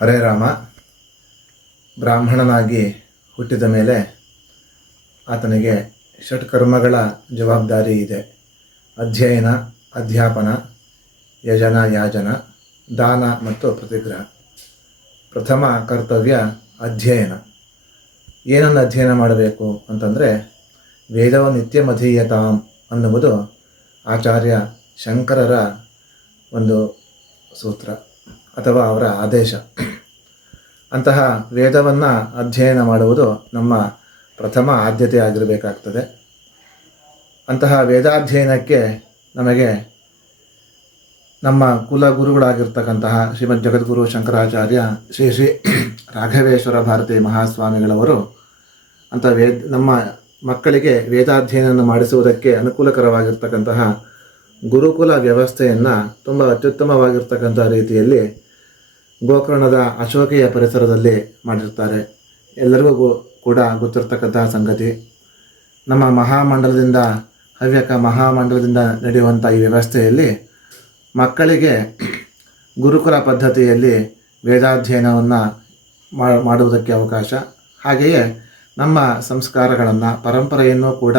ಹರೇ ರಾಮ. ಬ್ರಾಹ್ಮಣನಾಗಿ ಹುಟ್ಟಿದ ಮೇಲೆ ಆತನಿಗೆ ಷಟ್ಕರ್ಮಗಳ ಜವಾಬ್ದಾರಿ ಇದೆ. ಅಧ್ಯಯನ, ಅಧ್ಯಾಪನ, ಯಜನ, ಯಾಜನ, ದಾನ ಮತ್ತು ಪ್ರತಿಗ್ರಹ. ಪ್ರಥಮ ಕರ್ತವ್ಯ ಅಧ್ಯಯನ. ಏನನ್ನು ಅಧ್ಯಯನ ಮಾಡಬೇಕು ಅಂತಂದರೆ, ವೇದವ ನಿತ್ಯಮಧೀಯತಾಂ ಅನ್ನುವುದು ಆಚಾರ್ಯ ಶಂಕರರ ಒಂದು ಸೂತ್ರ ಅಥವಾ ಅವರ ಆದೇಶ. ಅಂತಹ ವೇದವನ್ನು ಅಧ್ಯಯನ ಮಾಡುವುದು ನಮ್ಮ ಪ್ರಥಮ ಆದ್ಯತೆ ಆಗಿರಬೇಕಾಗ್ತದೆ. ಅಂತಹ ವೇದಾಧ್ಯಯನಕ್ಕೆ ನಮಗೆ ನಮ್ಮ ಕುಲಗುರುಗಳಾಗಿರ್ತಕ್ಕಂತಹ ಶ್ರೀಮದ್ ಜಗದ್ಗುರು ಶಂಕರಾಚಾರ್ಯ ಶ್ರೀ ಶ್ರೀ ರಾಘವೇಶ್ವರ ಭಾರತಿ ಮಹಾಸ್ವಾಮಿಗಳವರು ನಮ್ಮ ಮಕ್ಕಳಿಗೆ ವೇದಾಧ್ಯಯನವನ್ನು ಮಾಡಿಸುವುದಕ್ಕೆ ಅನುಕೂಲಕರವಾಗಿರ್ತಕ್ಕಂತಹ ಗುರುಕುಲ ವ್ಯವಸ್ಥೆಯನ್ನು ತುಂಬ ಅತ್ಯುತ್ತಮವಾಗಿರ್ತಕ್ಕಂಥ ರೀತಿಯಲ್ಲಿ ಗೋಕರ್ಣದ ಅಶೋಕೆಯ ಪರಿಸರದಲ್ಲಿ ಮಾಡಿರ್ತಾರೆ. ಎಲ್ಲರಿಗೂ ಕೂಡ ಗೊತ್ತಿರ್ತಕ್ಕಂತಹ ಸಂಗತಿ. ನಮ್ಮ ಮಹಾಮಂಡಲದಿಂದ ಹವ್ಯಕ ಮಹಾಮಂಡಲದಿಂದ ನಡೆಯುವಂಥ ಈ ವ್ಯವಸ್ಥೆಯಲ್ಲಿ ಮಕ್ಕಳಿಗೆ ಗುರುಕುಲ ಪದ್ಧತಿಯಲ್ಲಿ ವೇದಾಧ್ಯಯನವನ್ನು ಮಾಡುವುದಕ್ಕೆ ಅವಕಾಶ, ಹಾಗೆಯೇ ನಮ್ಮ ಸಂಸ್ಕಾರಗಳನ್ನು, ಪರಂಪರೆಯನ್ನು ಕೂಡ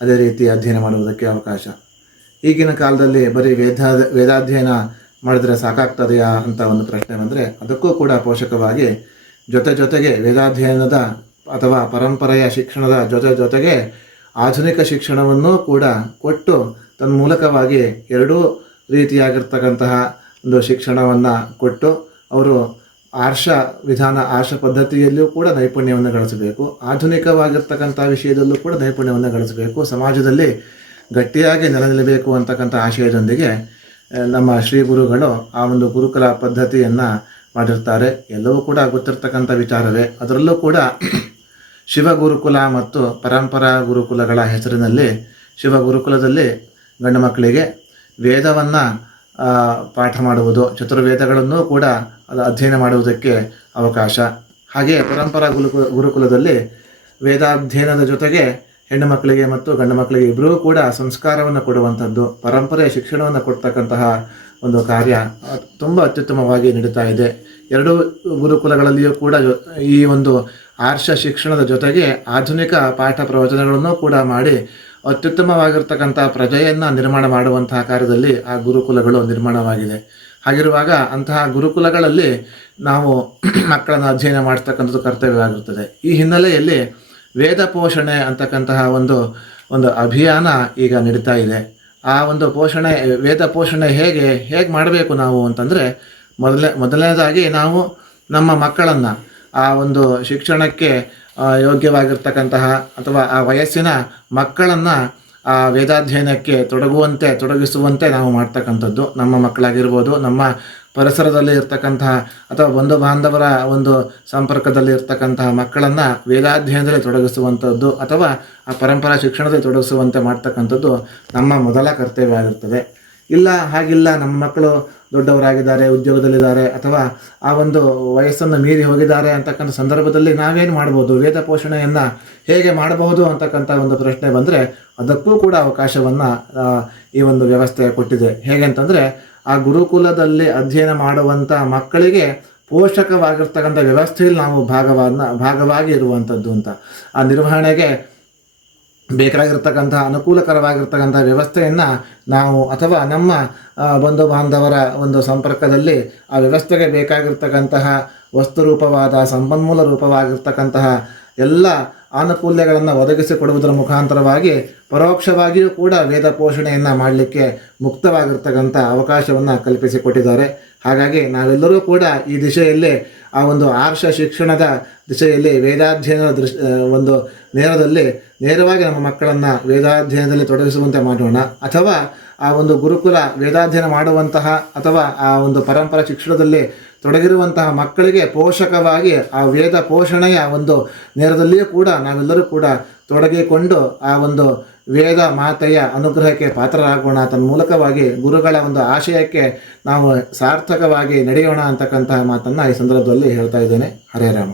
ಅದೇ ರೀತಿ ಅಧ್ಯಯನ ಮಾಡುವುದಕ್ಕೆ ಅವಕಾಶ. ಈಗಿನ ಕಾಲದಲ್ಲಿ ಬರೀ ವೇದಾಧ್ಯಯನ ಮಾಡಿದರೆ ಸಾಕಾಗ್ತದೆಯಾ ಅಂತ ಒಂದು ಪ್ರಶ್ನೆ ಬಂದರೆ, ಅದಕ್ಕೂ ಕೂಡ ಪೋಷಕವಾಗಿ ಜೊತೆಗೆ ವೇದಾಧ್ಯಯನದ ಅಥವಾ ಪರಂಪರೆಯ ಶಿಕ್ಷಣದ ಜೊತೆಗೆ ಆಧುನಿಕ ಶಿಕ್ಷಣವನ್ನೂ ಕೂಡ ಕೊಟ್ಟು ತನ್ಮೂಲಕವಾಗಿ ಎರಡೂ ರೀತಿಯಾಗಿರ್ತಕ್ಕಂತಹ ಒಂದು ಶಿಕ್ಷಣವನ್ನು ಕೊಟ್ಟು ಅವರು ಆರ್ಷ ಪದ್ಧತಿಯಲ್ಲಿಯೂ ಕೂಡ ನೈಪುಣ್ಯವನ್ನು ಗಳಿಸಬೇಕು. ಆಧುನಿಕವಾಗಿರ್ತಕ್ಕಂಥ ವಿಷಯದಲ್ಲೂ ಕೂಡ ನೈಪುಣ್ಯವನ್ನು ಗಳಿಸಬೇಕು. ಸಮಾಜದಲ್ಲಿ ಗಟ್ಟಿಯಾಗಿ ನೆಲೆನಿಲ್ಲಬೇಕು ಅಂತಕ್ಕಂಥ ಆಶಯದೊಂದಿಗೆ ನಮ್ಮ ಶ್ರೀ ಗುರುಗಳು ಆ ಒಂದು ಗುರುಕುಲ ಪದ್ಧತಿಯನ್ನು ಮಾಡಿರ್ತಾರೆ. ಎಲ್ಲವೂ ಕೂಡ ಗೊತ್ತಿರ್ತಕ್ಕಂಥ ವಿಚಾರವೇ. ಅದರಲ್ಲೂ ಕೂಡ ಶಿವಗುರುಕುಲ ಮತ್ತು ಪರಂಪರಾ ಗುರುಕುಲಗಳ ಹೆಸರಿನಲ್ಲಿ ಶಿವಗುರುಕುಲದಲ್ಲಿ ಗಂಡು ಮಕ್ಕಳಿಗೆ ವೇದವನ್ನು ಪಾಠ ಮಾಡುವುದು, ಚತುರ್ವೇದಗಳನ್ನು ಕೂಡ ಅಧ್ಯಯನ ಮಾಡುವುದಕ್ಕೆ ಅವಕಾಶ. ಹಾಗೆಯೇ ಪರಂಪರಾ ಗುರುಕುಲದಲ್ಲಿ ವೇದಾಧ್ಯಯನದ ಜೊತೆಗೆ ಹೆಣ್ಣು ಮಕ್ಕಳಿಗೆ ಮತ್ತು ಗಂಡು ಮಕ್ಕಳಿಗೆ ಇಬ್ಬರೂ ಕೂಡ ಸಂಸ್ಕಾರವನ್ನು ಕೊಡುವಂಥದ್ದು, ಪರಂಪರೆಯ ಶಿಕ್ಷಣವನ್ನು ಕೊಡ್ತಕ್ಕಂತಹ ಒಂದು ಕಾರ್ಯ ತುಂಬ ಅತ್ಯುತ್ತಮವಾಗಿ ನಡೀತಾ ಇದೆ. ಎರಡೂ ಗುರುಕುಲಗಳಲ್ಲಿಯೂ ಕೂಡ ಈ ಒಂದು ಆರ್ಷ ಶಿಕ್ಷಣದ ಜೊತೆಗೆ ಆಧುನಿಕ ಪಾಠ ಪ್ರವಚನಗಳನ್ನು ಕೂಡ ಮಾಡಿ ಅತ್ಯುತ್ತಮವಾಗಿರ್ತಕ್ಕಂಥ ಪ್ರಜೆಯನ್ನು ನಿರ್ಮಾಣ ಮಾಡುವಂತಹ ಕಾರ್ಯದಲ್ಲಿ ಆ ಗುರುಕುಲಗಳು ನಿರ್ಮಾಣವಾಗಿದೆ. ಹಾಗಿರುವಾಗ ಅಂತಹ ಗುರುಕುಲಗಳಲ್ಲಿ ನಾವು ಮಕ್ಕಳನ್ನು ಅಧ್ಯಯನ ಮಾಡ್ತಕ್ಕಂಥದ್ದು ಕರ್ತವ್ಯವಾಗಿರ್ತದೆ. ಈ ಹಿನ್ನೆಲೆಯಲ್ಲಿ ವೇದ ಪೋಷಣೆ ಅಂತಕ್ಕಂತಹ ಒಂದು ಅಭಿಯಾನ ಈಗ ನಡೀತಾ ಇದೆ. ಆ ಒಂದು ವೇದ ಪೋಷಣೆ ಹೇಗೆ ಮಾಡಬೇಕು ನಾವು ಅಂತಂದರೆ, ಮೊದಲನೇದಾಗಿ ನಾವು ನಮ್ಮ ಮಕ್ಕಳನ್ನು ಆ ಒಂದು ಶಿಕ್ಷಣಕ್ಕೆ ಯೋಗ್ಯವಾಗಿರ್ತಕ್ಕಂತಹ ಅಥವಾ ಆ ವಯಸ್ಸಿನ ಮಕ್ಕಳನ್ನು ಆ ವೇದಾಧ್ಯಯನಕ್ಕೆ ತೊಡಗಿಸುವಂತೆ ನಾವು ಮಾಡ್ತಕ್ಕಂಥದ್ದು. ನಮ್ಮ ಮಕ್ಕಳಾಗಿರ್ಬೋದು, ನಮ್ಮ ಪರಿಸರದಲ್ಲಿ ಇರ್ತಕ್ಕಂತಹ ಅಥವಾ ಬಂಧು ಬಾಂಧವರ ಒಂದು ಸಂಪರ್ಕದಲ್ಲಿ ಇರ್ತಕ್ಕಂತಹ ಮಕ್ಕಳನ್ನು ವೇದಾಧ್ಯಯನದಲ್ಲಿ ತೊಡಗಿಸುವಂಥದ್ದು ಅಥವಾ ಆ ಪರಂಪರಾ ಶಿಕ್ಷಣದಲ್ಲಿ ತೊಡಗಿಸುವಂತೆ ಮಾಡ್ತಕ್ಕಂಥದ್ದು ನಮ್ಮ ಮೊದಲ ಕರ್ತವ್ಯ ಆಗಿರ್ತದೆ. ಹಾಗಿಲ್ಲ, ನಮ್ಮ ಮಕ್ಕಳು ದೊಡ್ಡವರಾಗಿದ್ದಾರೆ, ಉದ್ಯೋಗದಲ್ಲಿದ್ದಾರೆ ಅಥವಾ ಆ ಒಂದು ವಯಸ್ಸನ್ನು ಮೀರಿ ಹೋಗಿದ್ದಾರೆ ಅಂತಕ್ಕಂಥ ಸಂದರ್ಭದಲ್ಲಿ ನಾವೇನು ಮಾಡ್ಬೋದು, ವೇದ ಪೋಷಣೆಯನ್ನು ಹೇಗೆ ಮಾಡಬಹುದು ಅಂತಕ್ಕಂಥ ಒಂದು ಪ್ರಶ್ನೆ ಬಂದರೆ ಅದಕ್ಕೂ ಕೂಡ ಅವಕಾಶವನ್ನು ಈ ಒಂದು ವ್ಯವಸ್ಥೆ ಕೊಟ್ಟಿದೆ. ಹೇಗೆ ಅಂತಂದರೆ, ಆ ಗುರುಕುಲದಲ್ಲಿ ಅಧ್ಯಯನ ಮಾಡುವಂಥ ಮಕ್ಕಳಿಗೆ ಪೋಷಕವಾಗಿರ್ತಕ್ಕಂಥ ವ್ಯವಸ್ಥೆಯಲ್ಲಿ ನಾವು ಭಾಗವಾಗಿ ಇರುವಂಥದ್ದು ಅಂತ. ಆ ನಿರ್ವಹಣೆಗೆ ಬೇಕಾಗಿರ್ತಕ್ಕಂಥ ಅನುಕೂಲಕರವಾಗಿರ್ತಕ್ಕಂಥ ವ್ಯವಸ್ಥೆಯನ್ನು ನಾವು ಅಥವಾ ನಮ್ಮ ಬಂಧು ಬಾಂಧವರ ಒಂದು ಸಂಪರ್ಕದಲ್ಲಿ ಆ ವ್ಯವಸ್ಥೆಗೆ ಬೇಕಾಗಿರ್ತಕ್ಕಂತಹ ವಸ್ತುರೂಪವಾದ ಸಂಪನ್ಮೂಲ ರೂಪವಾಗಿರ್ತಕ್ಕಂತಹ ಎಲ್ಲ ಅನುಕೂಲ್ಯಗಳನ್ನು ಒದಗಿಸಿಕೊಡುವುದರ ಮುಖಾಂತರವಾಗಿ ಪರೋಕ್ಷವಾಗಿಯೂ ಕೂಡ ವೇದ ಪೋಷಣೆಯನ್ನು ಮಾಡಲಿಕ್ಕೆ ಮುಕ್ತವಾಗಿರ್ತಕ್ಕಂಥ ಅವಕಾಶವನ್ನು ಕಲ್ಪಿಸಿಕೊಟ್ಟಿದ್ದಾರೆ. ಹಾಗಾಗಿ ನಾವೆಲ್ಲರೂ ಕೂಡ ಈ ದಿಶೆಯಲ್ಲಿ ಆ ಒಂದು ಆರ್ಷ ಶಿಕ್ಷಣದ ದಿಶೆಯಲ್ಲಿ ವೇದಾಧ್ಯಯನದ ಒಂದು ನೇರವಾಗಿ ನಮ್ಮ ಮಕ್ಕಳನ್ನು ವೇದಾಧ್ಯಯನದಲ್ಲಿ ತೊಡಗಿಸುವಂತೆ ಮಾಡೋಣ. ಅಥವಾ ಆ ಒಂದು ಗುರುಕುಲ ವೇದಾಧ್ಯಯನ ಮಾಡುವಂತಹ ಅಥವಾ ಆ ಒಂದು ಪರಂಪರಾ ಶಿಕ್ಷಣದಲ್ಲಿ ತೊಡಗಿರುವಂತಹ ಮಕ್ಕಳಿಗೆ ಪೋಷಕವಾಗಿ ಆ ವೇದ ಪೋಷಣೆಯ ಒಂದು ನೇರದಲ್ಲಿಯೂ ಕೂಡ ನಾವೆಲ್ಲರೂ ಕೂಡ ತೊಡಗಿಕೊಂಡು ಆ ಒಂದು ವೇದ ಮಾತೆಯ ಅನುಗ್ರಹಕ್ಕೆ ಪಾತ್ರರಾಗೋಣ. ತನ್ಮೂಲಕವಾಗಿ ಗುರುಗಳ ಒಂದು ಆಶಯಕ್ಕೆ ನಾವು ಸಾರ್ಥಕವಾಗಿ ನಡೆಯೋಣ ಅಂತಕ್ಕಂತಹ ಮಾತನ್ನು ಈ ಸಂದರ್ಭದಲ್ಲಿ ಹೇಳ್ತಾ ಇದ್ದೇನೆ. ಹರೇ ರಾಮ.